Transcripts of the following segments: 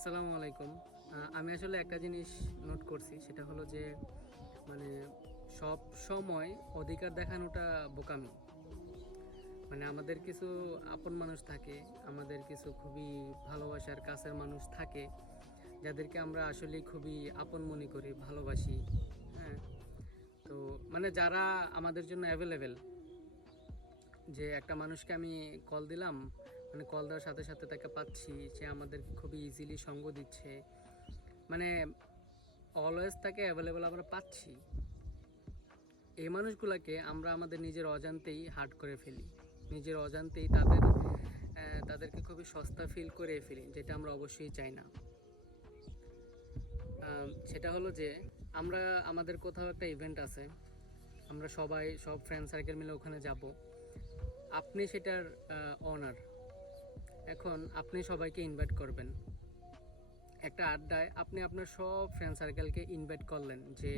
আসসালামু আলাইকুম। আমি আসলে একটা জিনিস নোট করছি, সেটা হলো যে মানে সব সময় অধিকার দেখানোটা বোকামি। মানে আমাদের কিছু আপন মানুষ থাকে, আমাদের কিছু খুবই ভালোবাসার কাছের মানুষ থাকে, যাদেরকে আমরা আসলে খুবই আপন মনে করি, ভালোবাসি। হ্যাঁ, তো মানে যারা আমাদের জন্য অ্যাভেলেবেল, যে একটা মানুষকে আমি কল দিলাম, মানে কল দেওয়ার সাথে সাথে তাকে পাচ্ছি, সে আমাদেরকে খুবই ইজিলি সঙ্গ দিচ্ছে, মানে অলওয়েজ তাকে অ্যাভেলেবল আমরা পাচ্ছি। এই মানুষগুলোকে আমরা আমাদের নিজের অজান্তেই হার্ট করে ফেলি, নিজের অজান্তেই তাদেরকে খুবই সস্তা ফিল করে ফেলি, যেটা আমরা অবশ্যই চাই না। সেটা হলো যে আমরা আমাদের কোথাও একটা ইভেন্ট আছে, আমরা সব ফ্রেন্ড সার্কেল মিলে ওখানে যাব। আপনি সেটার অনার। এখন আপনি সবাইকে ইনভাইট করবেন একটা আড্ডায়, আপনি আপনার সব ফ্রেন্ড সার্কেলকে ইনভাইট করলেন যে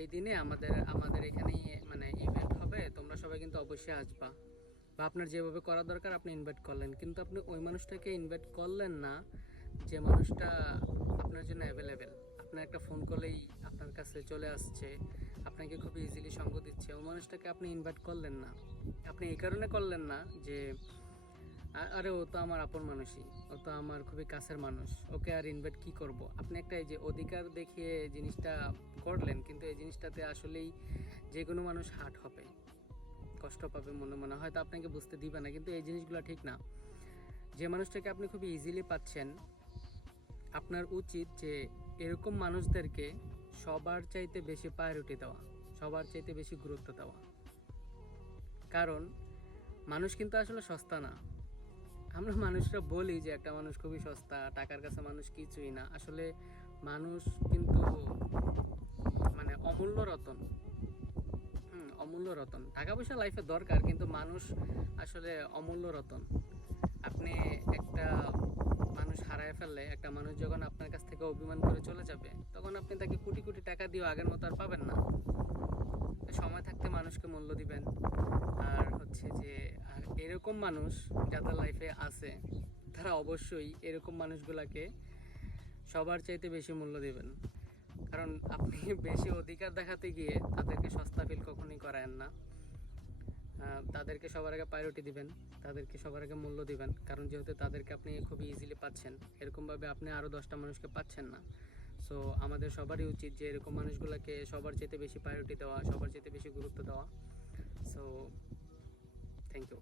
এই দিনে আমাদের আমাদের এখানে মানে ইভেন্ট হবে, তোমরা সবাই কিন্তু অবশ্যই আসবা, বা আপনার যেভাবে করা দরকার আপনি ইনভাইট করলেন, কিন্তু আপনি ওই মানুষটাকে ইনভাইট করলেন না যে মানুষটা আপনার জন্য অ্যাভেলেবেল। আপনার একটা ফোন করলেই আপনার কাছে চলে আসছে, আপনাকে খুব ইজিলি সঙ্গ দিচ্ছে, ওই মানুষটাকে আপনি ইনভাইট করলেন না। আপনি এই কারণে করলেন না যে আরে ও তো আমার আপন মানুষই, ও তো আমার খুবই কাছের মানুষ, ওকে আর ইনভাইট কি করব। আপনি একটা এই যে অধিকার দেখিয়ে জিনিসটা করলেন, কিন্তু এই জিনিসটাতে আসলেই যে কোনো মানুষ হার্ট হবে, কষ্ট পাবে, মনে মনে হয়তো আপনাকে বুঝতে দিবে না, কিন্তু এই জিনিসগুলো ঠিক না। যে মানুষটাকে আপনি খুবই ইজিলি পাচ্ছেন, আপনার উচিত যে এরকম মানুষদেরকে সবার চাইতে বেশি প্রায়োরিটি দেওয়া, সবার চাইতে বেশি গুরুত্ব দেওয়া। কারণ মানুষ কিন্তু আসলে সস্তা না। আমরা মানুষরা বলি যে একটা মানুষ খুবই সস্তা, টাকার কাছে মানুষ কিছুই না। আসলে মানুষ কিন্তু মানে অমূল্য রতন। অমূল্য রতন। টাকা পয়সা লাইফে দরকার, কিন্তু মানুষ আসলে অমূল্য রতন। আপনি একটা মানুষ হারায় ফেললে, একটা মানুষ যখন আপনার কাছ থেকে অভিমান করে চলে যাবে, তখন আপনি তাকে কোটি কোটি টাকা দিয়েও আগের মতো আর পাবেন না। সময় থাকতে মানুষকে মূল্য দিবেন। আর হচ্ছে যে এরকম মানুষ যাদের লাইফে আছে, তারা অবশ্যই এরকম মানুষগুলোকে সবার চাইতে বেশি মূল্য দিবেন। কারণ আপনি বেশি অধিকার দেখাতে গিয়ে তাদেরকে সস্তা ফিল কখনোই করায়েন না। তাদেরকে সবার আগে প্রায়োরিটি দিবেন, তাদেরকে সবার আগে মূল্য দিবেন, কারণ যেহেতু তাদেরকে আপনি খুবই ইজিলি পাচ্ছেন, এরকমভাবে আপনি আরও 10টা মানুষকে পাচ্ছেন না। সো আমাদের সবারই উচিত যে এরকম মানুষগুলোকে সবার চাইতে বেশি প্রায়োরিটি দেওয়া, সবার চাইতে বেশি গুরুত্ব দেওয়া। So thank you.